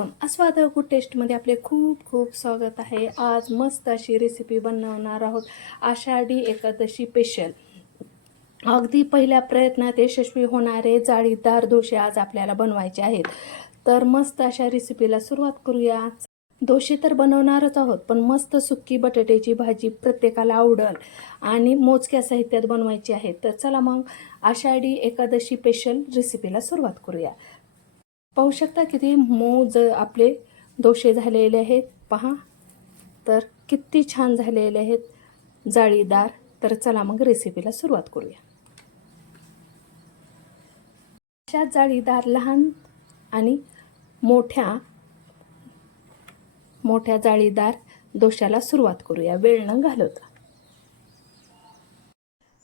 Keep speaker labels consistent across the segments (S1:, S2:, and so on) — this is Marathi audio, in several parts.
S1: वेलकम आस्वाद गुड टेस्टमध्ये आपले खूप खूप स्वागत आहे. आज मस्त अशी रेसिपी बनवणार आहोत. आषाढी एकादशी स्पेशल अगदी पहिल्या प्रयत्नात यशस्वी होणारे जाळीदार डोसे आज आपल्याला बनवायचे आहेत. तर मस्त अशा रेसिपीला सुरुवात करूया. दोशे तर बनवणारच आहोत पण मस्त सुक्की बटाट्याची भाजी प्रत्येकाला आवडल आणि मोजक्या साहित्यात बनवायची आहे. तर चला मग आषाढी एकादशी स्पेशल रेसिपीला सुरुवात करूया. पाहू शकता किती मऊ ज आपले दोषे झालेले आहेत. पहा. तर किती छान झालेले आहेत. जाळीदार. तर चला मग रेसिपीला सुरुवात करूया. अशा जाळीदार लहान आणि मोठ्या मोठ्या जाळीदार दोशाला सुरुवात करूया. वेळ न घालवता.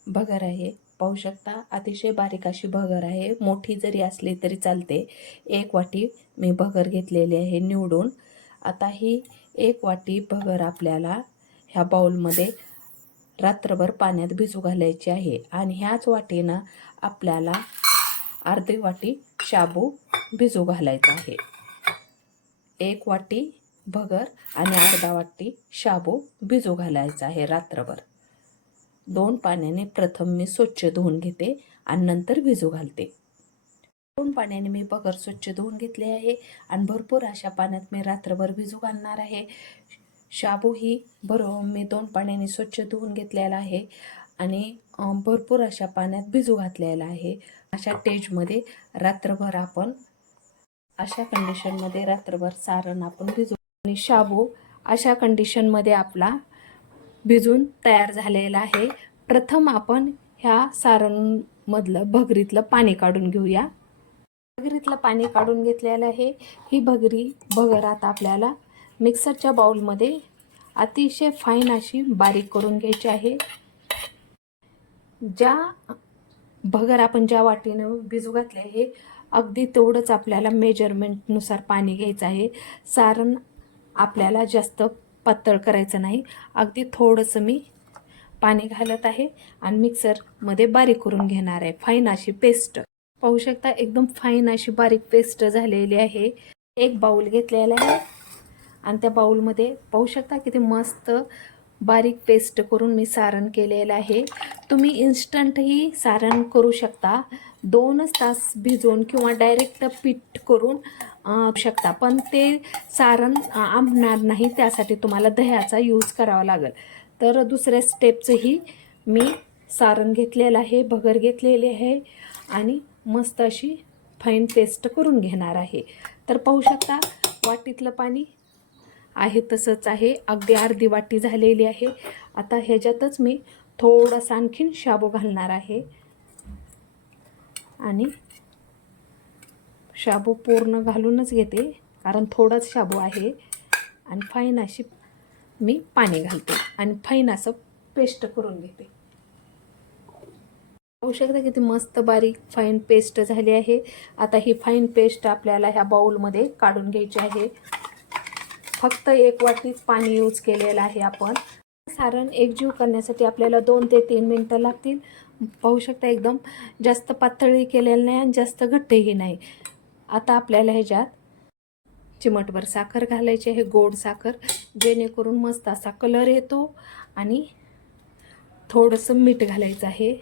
S1: बघा राहे पाहू शकता. अतिशय बारीक अशी भगर आहे. मोठी जरी असली तरी चालते. एक वाटी मी भगर घेतलेली आहे निवडून. आता ही एक वाटी भगर आपल्याला ह्या बाऊलमध्ये रात्रभर पाण्यात भिजू घालायची आहे. आणि ह्याच वाटीनं आपल्याला अर्धी वाटी शाबू भिजू घालायचा आहे. एक वाटी भगर आणि अर्धा वाटी शाबू भिजू घालायचा आहे रात्रभर. दोन पाण्याने प्रथम मी स्वच्छ धुवून घेते आणि नंतर भिजू घालते. दोन पाण्याने मी बगर स्वच्छ धुवून घेतले आहे आणि भरपूर अशा पाण्यात मी रात्रभर भिजू घालणार आहे. शाबू ही भरून मी दोन पाण्याने स्वच्छ धुवून घेतलेला आहे आणि भरपूर अशा पाण्यात भिजू घातलेला आहे. अशा टेजमध्ये रात्रभर आपण अशा कंडिशनमध्ये रात्रभर सारण आपण भिजू आणि शाबू अशा कंडिशनमध्ये आपला भिजून तयार झालेला आहे. प्रथम आपण ह्या सारणमधलं भगरीतलं पाणी काढून घेऊया. भगरीतलं पाणी काढून घेतलेलं आहे. ही भगरी भगर आता आपल्याला मिक्सरच्या बाउलमध्ये अतिशय फाईन अशी बारीक करून घ्यायची आहे. ज्या भगर आपण ज्या वाटीनं भिजू घातले आहे अगदी तेवढंच आपल्याला मेजरमेंटनुसार पाणी घ्यायचं आहे. सारण आपल्याला जास्त पातळ करायचं नाही. अगदी थोडंसं मी पाणी घालत आहे आणि मिक्सरमध्ये बारीक करून घेणार आहे. फाईन अशी पेस्ट पाहू शकता एकदम फाईन अशी बारीक पेस्ट झालेली आहे. एक बाऊल घेतलेला आहे. आणि त्या बाऊलमध्ये पाहू शकता किती मस्त बारीक पेस्ट करून मी सारण केलेलं आहे. तुम्ही इन्स्टंटही सारण करू शकता. दोनच तास भिजवून किंवा डायरेक्ट पीठ करून शकता. पण ते सारण आंबणार नाही त्यासाठी तुम्हाला दह्याचा यूज करावा लागेल. तर दुसऱ्या स्टेपचंही मी सारण घेतलेलं आहे भगर घेतलेली आहे आणि मस्त अशी फाईन पेस्ट करून घेणार आहे. तर पाहू शकता वाटीतलं पाणी आहे तसंच आहे. अगदी अर्धी वाटी झालेली आहे. आता ह्याच्यातच मी थोडासा आणखीन शाबू घालणार आहे. आणि शाबू पूर्ण घालूनच घेते कारण थोडाच शाबू आहे. आणि फाईन अशी मी पाणी घालते आणि फाईन असं पेस्ट करून घेते. पाहू शकता किती मस्त बारीक फाईन पेस्ट झाली आहे. आता ही फाईन पेस्ट आपल्याला ह्या बाऊलमध्ये काढून घ्यायची आहे. फक्त एक वाटीच पाणी यूज केलेलं आहे आपण. सारण एकजीव करण्यासाठी आपल्याला दोन ते तीन मिनटं लागतील. पाहू शकता एकदम जास्त पातळी केलेलं नाही आणि जास्त घट्टही नाही. आता आपल्याला ह्याच्यात चिमटभर साखर घालायची आहे गोड साखर जेणेकरून मस्त असा कलर येतो आणि थोडंसं मीठ घालायचं आहे.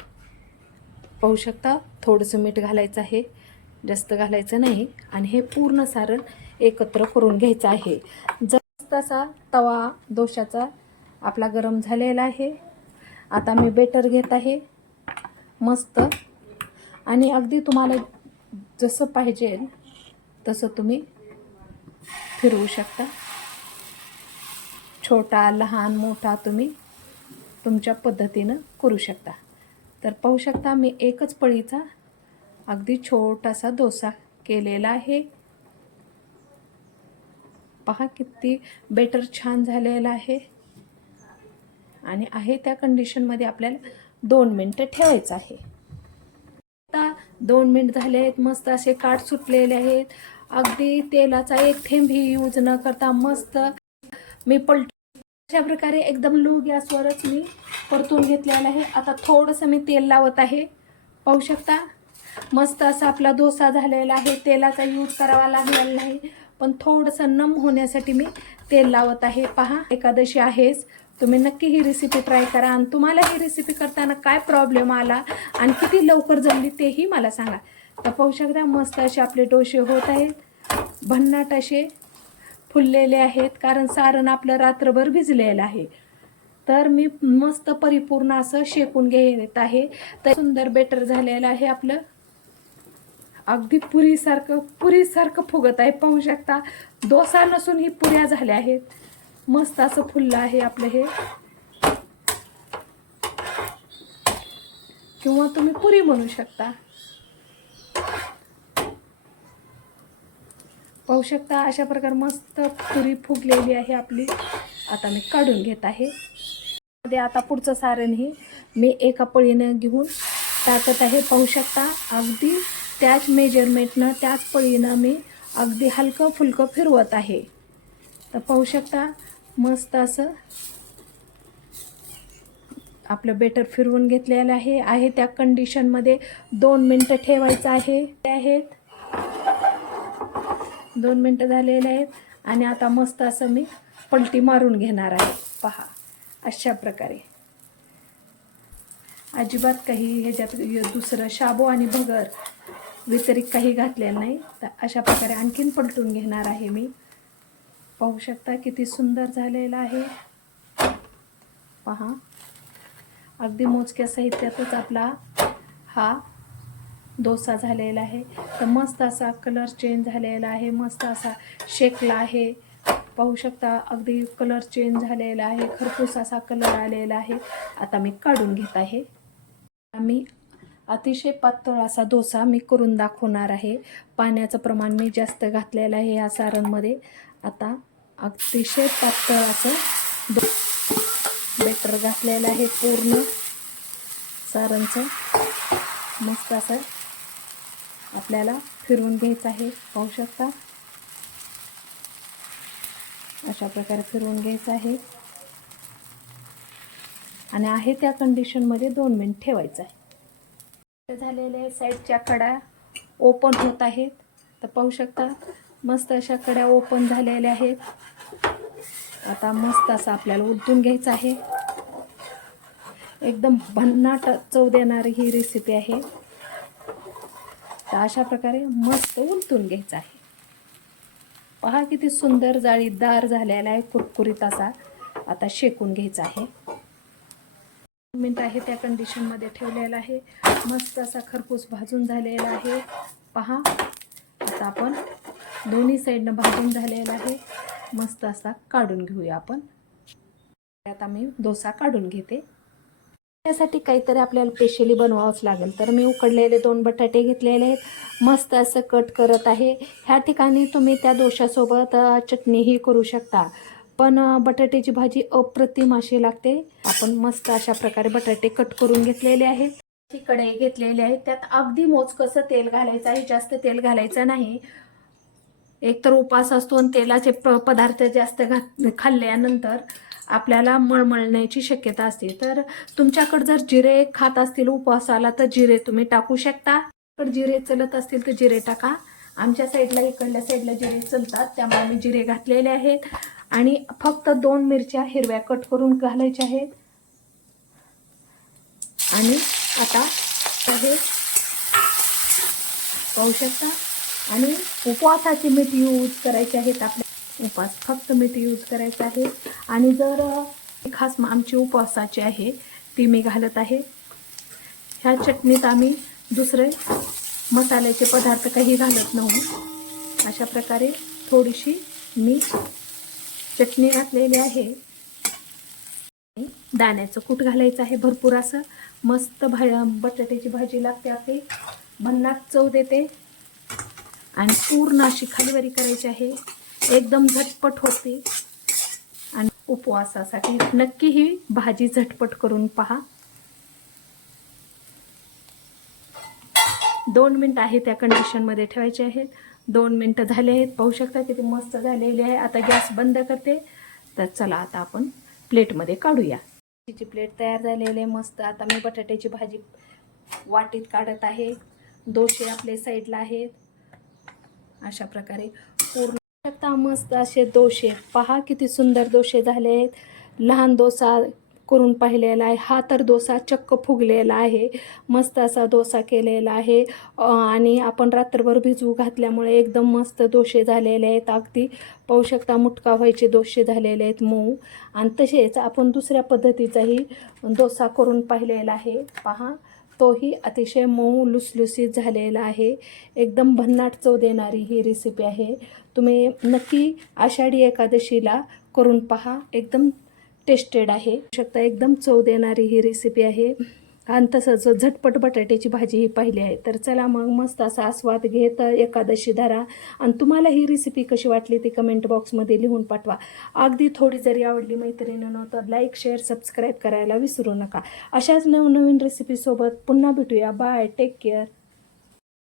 S1: पाहू शकता थोडंसं मीठ घालायचं आहे जास्त घालायचं नाही आणि हे पूर्ण सारण एकत्र करून घ्यायचं आहे. जास्त असा तवा दोशाचा आपला गरम झालेला आहे. आता मी बेटर घेत आहे. मस्त. आणि अगदी तुम्हाला जसं पाहिजे तसं तुम्ही फिरवू शकता. छोटा लहान मोठा तुम्ही तुमच्या पद्धतीनं करू शकता. तर पाहू शकता मी एकच पळीचा अगदी छोटासा डोसा केलेला आहे. पहा किती बेटर छान झालेला आहे. आणि आहे त्या कंडिशनमध्ये आपल्याला दोन मिनटं ठेवायचं आहे. आता दोन मिनिट झाले आहेत मस्त असे काठ सुटलेले आहेत. अगदी तेलाचा एक थेंबही यूज न करता मस्त मी पलट अशा प्रकारे एकदम लो गॅसवरच मी परतून घेतलेला आहे. आता थोडंसं मी तेल लावत आहे. पाहू शकता? मस्त असा आपला डोसा झालेला आहे. तेलाचा यूज करावा लागलेला नाही. पण थोडंसं नम होण्यासाठी मी तेल लावत आहे. पहा एकादशी आहेच. तुम्ही नक्की ही रेसिपी ट्राय करा आणि तुम्हाला ही रेसिपी करताना काय प्रॉब्लेम आला आणि किती लवकर जमली तेही मला सांगा. तर पाहू शकता मस्त असे आपले डोसे होत आहेत. भन्नाट असे फुललेले आहेत कारण सारण आपलं रात्रभर भिजलेलं आहे. तर मी मस्त परिपूर्ण असं शेकून घेत आहे. तर सुंदर बेटर झालेलं आहे आपलं. अगदी पुरीसारखं पुरीसारखं फुगत आहे. पाहू शकता डोसा नसून ही पुऱ्या झाल्या आहेत. मस्त असं फुललं आहे आपलं हे. किंवा तुम्ही पुरी म्हणू शकता. पाहू शकता अशा प्रकारे मस्त पुरी फुगलेली आहे आपली. आता मी काढून घेत आहे. मध्ये आता पुढचं सारण हे मी एका पळीनं घेऊन टाकत आहे. पाहू शकता अगदी त्याच मेजरमेंटनं त्याच पळीनं मी अगदी हलकं फुलकं फिरवत आहे. तर पाहू शकता मस्त असं आपलं बेटर फिरवून घेतलेलं आहे. आहे त्या कंडिशनमध्ये दोन मिनटं ठेवायचं आहे. ते आहेत. दोन मिनटं झालेले आहेत. आणि आता मस्त असं मी पलटी मारून घेणार आहे. पहा अशा प्रकारे. अजिबात काही ह्याच्यात दुसरं शाबू आणि भगर व्यतिरिक्त काही घातलेलं नाही. तर अशा प्रकारे आणखीन पलटून घेणार आहे मी. पाहू शकता किती सुंदर झालेला आहे. पहा. अगदी मोजक्या साहित्यातच आपला हा डोसा झालेला आहे. तर मस्त असा कलर चेंज झालेला आहे. मस्त असा शेकला आहे. पाहू शकता अगदी कलर चेंज झालेला आहे. खरपूस असा कलर आलेला आहे. आता मी काढून घेत आहे. मी अतिशय पातळ असा डोसा मी करून दाखवणार आहे. पाण्याचं प्रमाण मी जास्त घातलेलं आहे या सारणमध्ये. आता अतिशय पातळ असं बेटर घातलेलं आहे पूर्ण. सारणचं मस्त असं आपल्याला फिरवून घ्यायचं आहे. पाहू शकता? अशा प्रकारे फिरवून घ्यायचं आहे. आणि आहे त्या कंडिशनमध्ये दोन मिनिट ठेवायचं आहे. झालेले साईडच्या कडा ओपन होत आहेत. तर पाहू शकता? मस्त अशा कड्या ओपन झालेल्या आहेत. आता मस्त असं आपल्याला उलटून घ्यायचं आहे. एकदम भन्नाट चव देणारी ही रेसिपी आहे. तर अशा प्रकारे मस्त उलटून घ्यायचं आहे. पहा किती सुंदर जाळीदार झालेला आहे कुरकुरीत असा. आता शेकून घ्यायचा आहे. मिनिट आहे त्या कंडिशनमध्ये ठेवलेला आहे. मस्त असा खरपूस भाजून झालेला आहे. पहा. आता आपण दोन्ही साईडनं भाजून झालेला आहे. मस्त असा काढून घेऊया आपण. आता मी डोसा काढून घेते. त्यासाठी काहीतरी आपल्याला स्पेशली बनवावंच लागेल. तर मी उकडलेले दोन बटाटे घेतलेले आहेत. मस्त असं कट करत आहे. ह्या ठिकाणी तुम्ही त्या दोशासोबत चटणीही करू शकता. पण बटाट्याची भाजी अप्रतिम अशी लागते. आपण मस्त अशा प्रकारे बटाटे कट करून घेतलेले आहेत. ती कढई घेतलेली आहे त्यात अगदी मोजकसं तेल घालायचं आहे. जास्त तेल घालायचं नाही. एक तर उपास असतो आणि तेलाचे प पदार्थ जास्त घात खाल्ल्यानंतर आपल्याला मळमळण्याची शक्यता असते. तर तुमच्याकडे जर जिरे खात असतील उपवासाला तर जिरे तुम्ही टाकू शकता. तर जिरे चलत असतील तर जिरे टाका. आमच्या साईडला इकडल्या साईडला जिरे चलतात त्यामुळे मी जिरे घातलेले आहेत. आणि फक्त दोन मिरच्या हिरव्या कट करून घालायच्या आहेत. आणि आता हे पाहू शकता. आणि उपवासाचे मीठ यूज करायचे आहेत आपल्या उपवास फक्त मीठ यूज करायचं आहे. आणि जर खास आमची उपवासाची आहे ती मी घालत आहे. ह्या चटणीत आम्ही दुसरे मसाल्याचे पदार्थ काही घालत नाही. अशा प्रकारे थोडीशी मी चटणी घातलेली आहे. आणि दाण्याचं कूट घालायचं आहे भरपूर असं. मस्त भा बटाट्याची भाजी लागते आपली. भन्नाट चव देते. आणि पूर्ण अशी खालीवरी करायची आहे. एकदम झटपट होते. आणि उपवासासाठी नक्की ही भाजी झटपट करून पहा. दोन मिनटं आहे त्या कंडिशनमध्ये ठेवायचे आहेत. दोन मिनटं झाले आहेत. पाहू शकता किती मस्त झालेली आहे. आता गॅस बंद करते. तर चला आता आपण प्लेटमध्ये काढूया. तिची प्लेट तयार झालेली आहे. मस्त. आता मी बटाट्याची भाजी वाटीत काढत आहे. दोशे आपले साईडला आहेत. अशा प्रकारे पूर्ण शकता. मस्त असे दोषे. पहा किती सुंदर दोशे झाले आहेत. लहान डोसा करून पाहिलेला आहे. हा तर डोसा चक्क फुगलेला आहे. मस्त असा डोसा केलेला आहे. आणि आपण रात्रभर भिजवू घातल्यामुळे एकदम मस्त दोशे झालेले आहेत. अगदी पाहू शकता मुटका व्हायचे दोषे झालेले आहेत मऊ. आणि तसेच आपण दुसऱ्या पद्धतीचाही डोसा करून पाहिलेला आहे. पहा. तोही अतिशय मऊ लुसलुसीत झालेला आहे. एकदम भन्नाट चव देणारी ही रेसिपी आहे. तुम्ही नक्की आषाढी एकादशीला करून पहा. एकदम टेस्टेड आहे. शकता एकदम चव देणारी ही रेसिपी आहे. आणि तसंच झटपट बटाट्याची भाजी ही पाहिली आहे. तर चला मग मस्त असा आस्वाद घेत एकादशी धरा. आणि तुम्हाला ही रेसिपी कशी वाटली ती कमेंट बॉक्समध्ये लिहून पाठवा. अगदी थोडी जरी आवडली मैत्रिणीनं तर लाईक शेअर सबस्क्राईब करायला विसरू नका. अशाच नवनवीन रेसिपीसोबत पुन्हा भेटूया. Bye take care